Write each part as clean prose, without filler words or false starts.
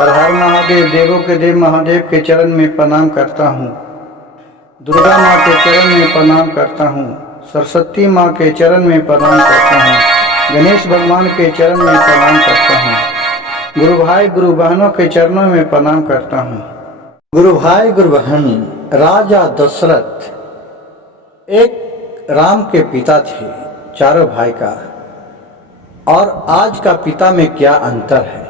हर हर महादेव, देवों के देव महादेव के चरण में प्रणाम करता हूँ। दुर्गा माँ के चरण में प्रणाम करता हूँ। सरस्वती माँ के चरण में प्रणाम करता हूँ। गणेश भगवान के चरण में प्रणाम करता हूँ। गुरु भाई गुरु बहनों के चरणों में प्रणाम करता हूँ। गुरु भाई गुरु बहन, राजा दशरथ एक राम के पिता थे, चारों भाई का। और आज का पिता में क्या अंतर है,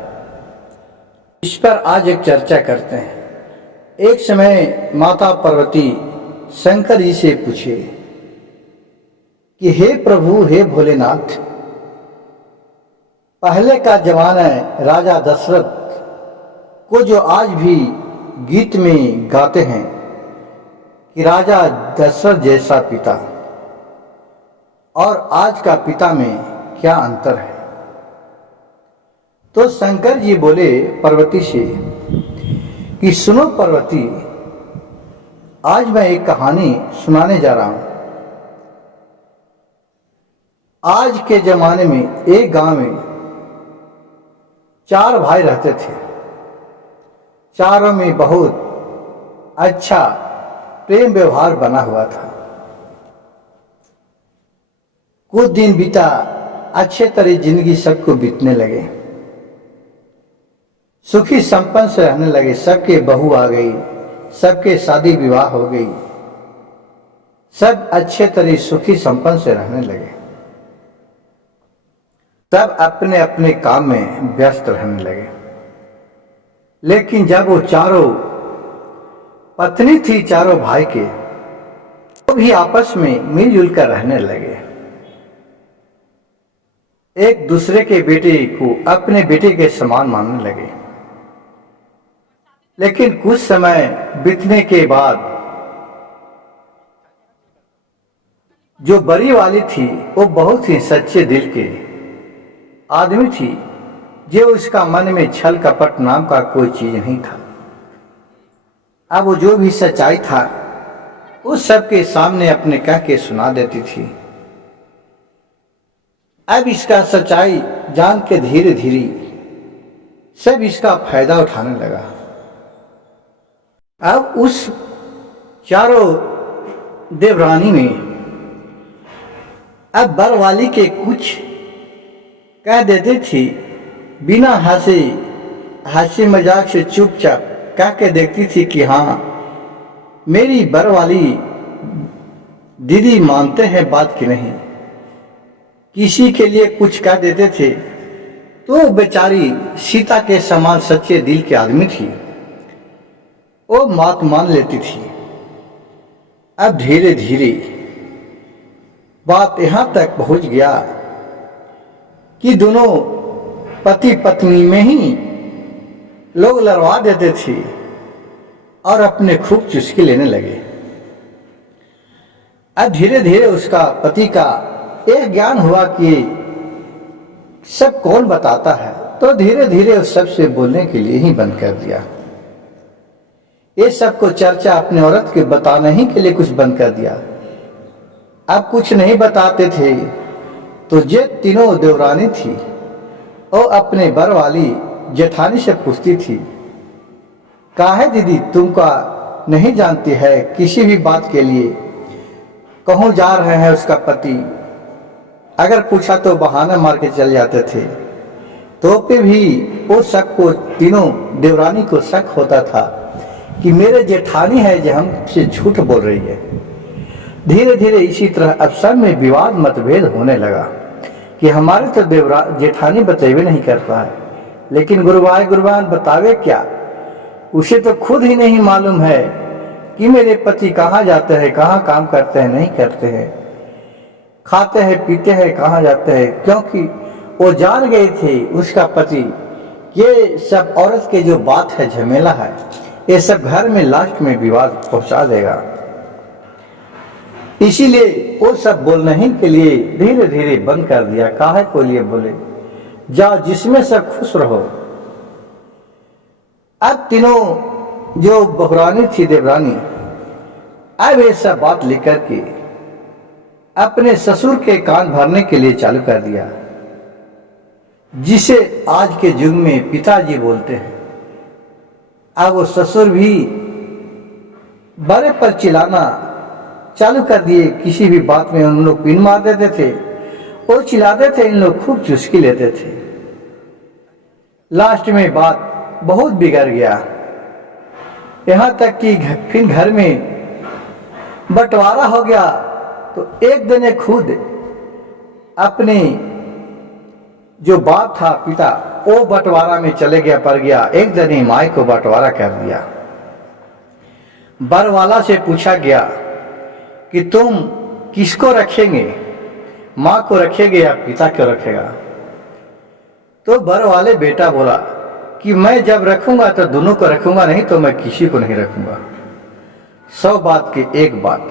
इस पर आज एक चर्चा करते हैं। एक समय माता पार्वती शंकर जी से पूछे कि हे प्रभु, हे भोलेनाथ, पहले का जमाना राजा दशरथ को जो आज भी गीत में गाते हैं कि राजा दशरथ जैसा पिता, और आज का पिता में क्या अंतर है। तो शंकर जी बोले पार्वती से कि सुनो पार्वती, आज मैं एक कहानी सुनाने जा रहा हूं। आज के जमाने में एक गांव में 4 भाई रहते थे। चारों में बहुत अच्छा प्रेम व्यवहार बना हुआ था। कुछ दिन बीता, अच्छे तरह जिंदगी सबको बीतने लगे, सुखी संपन्न से रहने लगे। सबके बहू आ गई, सबके शादी विवाह हो गई, सब अच्छे तरह सुखी संपन्न से रहने लगे। सब अपने अपने काम में व्यस्त रहने लगे। लेकिन जब वो चारों पत्नी थी चारों भाई के, वो भी आपस में मिलजुल कर रहने लगे। एक दूसरे के बेटे को अपने बेटे के समान मानने लगे। लेकिन कुछ समय बीतने के बाद जो बड़ी वाली थी वो बहुत ही सच्चे दिल के आदमी थी, जो उसका मन में छल कपट नाम का कोई चीज नहीं था। अब वो जो भी सच्चाई था उस सबके सामने अपने कह के सुना देती थी। अब इसका सच्चाई जान के धीरे धीरे सब इसका फायदा उठाने लगा। अब उस चारों देवरानी में अब बरवाली के कुछ कह देती थी, बिना हंसी मजाक से चुपचाप कह के देखती थी कि हाँ, मेरी बरवाली दीदी मानते हैं बात की नहीं। किसी के लिए कुछ कह देते थे तो बेचारी सीता के समान सच्चे दिल के आदमी थी, वो बात मान लेती थी। अब धीरे धीरे बात यहां तक पहुंच गया कि दोनों पति पत्नी में ही लोग लड़वा देते थे और अपने खूब चुस्की लेने लगे। अब धीरे धीरे उसका पति का एक ज्ञान हुआ कि सब कौन बताता है, तो धीरे धीरे उस सबसे बोलने के लिए ही बंद कर दिया। ये सबको चर्चा अपने औरत के बताने ही के लिए कुछ बंद कर दिया। अब कुछ नहीं बताते थे तो जे तीनों देवरानी थी वो अपने बर वाली जेठानी से पूछती थी, काहे दीदी तुमका नहीं जानती है, किसी भी बात के लिए कहूँ जा रहे हैं उसका पति, अगर पूछा तो बहाना मार के चल जाते थे। तो पे भी वो सबको तीनों देवरानी को शक होता था कि मेरे जेठानी है जो हमसे झूठ बोल रही है। धीरे धीरे इसी तरह अब सब में विवाद मतभेद होने लगा कि हमारे तो जेठानी बतेबे नहीं करता है, लेकिन गुरुभाई गुरुबान बतावे क्या, उसे तो खुद ही नहीं मालूम है कि मेरे पति कहाँ जाते हैं, कहाँ काम करते हैं, नहीं करते हैं, खाते हैं पीते हैं, कहाँ जाते हैं। क्योंकि वो जान गए थे उसका पति ये सब औरत के जो बात है, झमेला है, ये सब घर में लास्ट में विवाद पहुंचा देगा। इसीलिए वो सब बोलने ही के लिए धीरे धीरे बंद कर दिया। काहे को लिए बोले, जाओ जिसमें सब खुश रहो। अब तीनों जो बहुरानी थी देवरानी, अब ये सब बात लेकर के अपने ससुर के कान भरने के लिए चालू कर दिया, जिसे आज के युग में पिताजी बोलते हैं। अब वो ससुर भी बड़े पर चिल्लाना चालू कर दिए। किसी भी बात में उन लोग पिन मार देते थे, वो चिल्लाते थे, इन लोग खूब चुस्की लेते थे। लास्ट में बात बहुत बिगड़ गया, यहाँ तक कि फिर घर में बंटवारा हो गया। तो एक दिन खुद अपने जो बाप था, पिता, वो बंटवारा में चले गया, पर गया। एक दिन माई को बंटवारा कर दिया। बर वाला से पूछा गया कि तुम किसको रखेंगे, माँ को रखेंगे या पिता को रखेगा? तो बर वाले बेटा बोला कि मैं जब रखूंगा तो दोनों को रखूंगा, नहीं तो मैं किसी को नहीं रखूंगा। 100 बात की एक बात।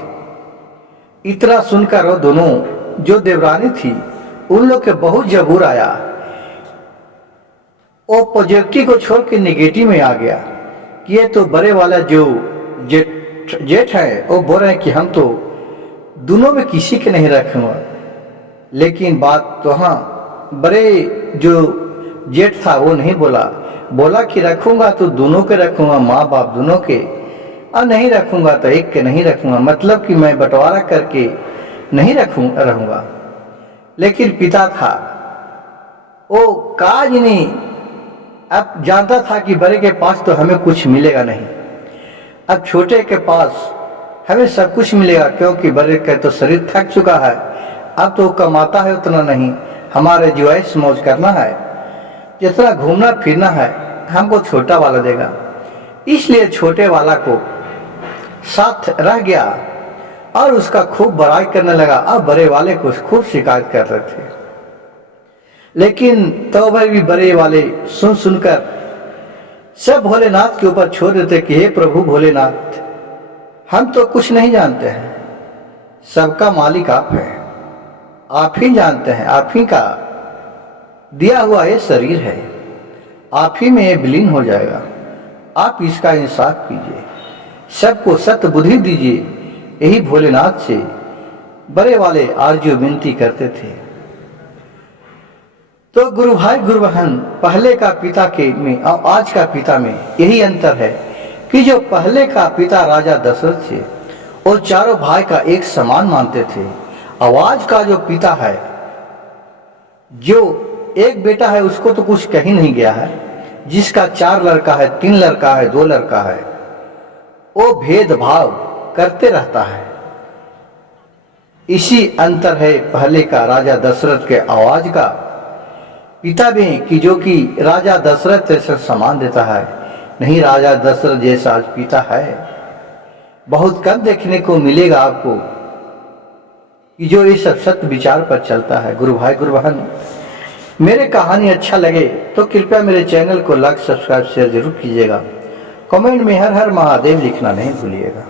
इतना सुनकर वो दोनों जो देवरानी थी, उन लोग के बहुत जबूर आया। वो पॉजिटिव को छोड़ के नेगेटिव में आ गया कि ये तो बड़े वाला जो जेठ है, वो बोल रहे हैं कि हम तो दोनों में किसी के नहीं रखूंगा। लेकिन बात तो हाँ, बड़े जो जेठ था वो नहीं बोला कि रखूंगा तो दोनों के रखूंगा, माँ बाप दोनों के, और नहीं रखूंगा तो एक के नहीं रखूंगा। मतलब कि मैं बंटवारा करके नहीं रहूंगा। लेकिन पिता था, वो काज नहीं, अब जानता था कि बड़े के पास तो हमें कुछ मिलेगा नहीं, अब छोटे के पास हमें सब कुछ मिलेगा, क्योंकि बड़े का तो शरीर थक चुका है, अब तो कमाता है उतना नहीं, हमारे जो ऐश मौज करना है, जितना घूमना फिरना है, हमको छोटा वाला देगा। इसलिए छोटे वाला को साथ रह गया और उसका खूब बड़ाई करने लगा। अब बड़े वाले को खूब शिकायत कर रहे थे। लेकिन तो भी बड़े वाले सुनकर सब भोलेनाथ के ऊपर छोड़ देते कि हे प्रभु भोलेनाथ, हम तो कुछ नहीं जानते हैं, सबका मालिक आप हैं, आप ही जानते हैं, आप ही का दिया हुआ ये शरीर है, आप ही में ये विलीन हो जाएगा, आप इसका इंसाफ कीजिए, सबको सत्य बुद्धि दीजिए। यही भोलेनाथ से बड़े वाले आरजू विनती करते थे। तो गुरु भाई गुरु बहन, पहले का पिता के में और आज का पिता में यही अंतर है कि जो पहले का पिता राजा दशरथ थे, वो चारों भाई का एक समान मानते थे। आज का जो पिता है, जो एक बेटा है उसको तो कुछ कहीं नहीं गया है, जिसका 4 लड़का है, 3 लड़का है, 2 लड़का है, वो भेदभाव करते रहता है। इसी अंतर है पहले का राजा दशरथ के आवाज का पिता में, कि जो कि राजा दशरथ जैसा सम्मान देता है, नहीं राजा दशरथ जैसा आज पिता है। बहुत कम देखने को मिलेगा आपको कि जो ये सब सत्य विचार पर चलता है। गुरु भाई गुरु बहन, मेरे कहानी अच्छा लगे तो कृपया मेरे चैनल को लाइक सब्सक्राइब शेयर जरूर कीजिएगा। कमेंट में हर हर महादेव लिखना नहीं भूलिएगा।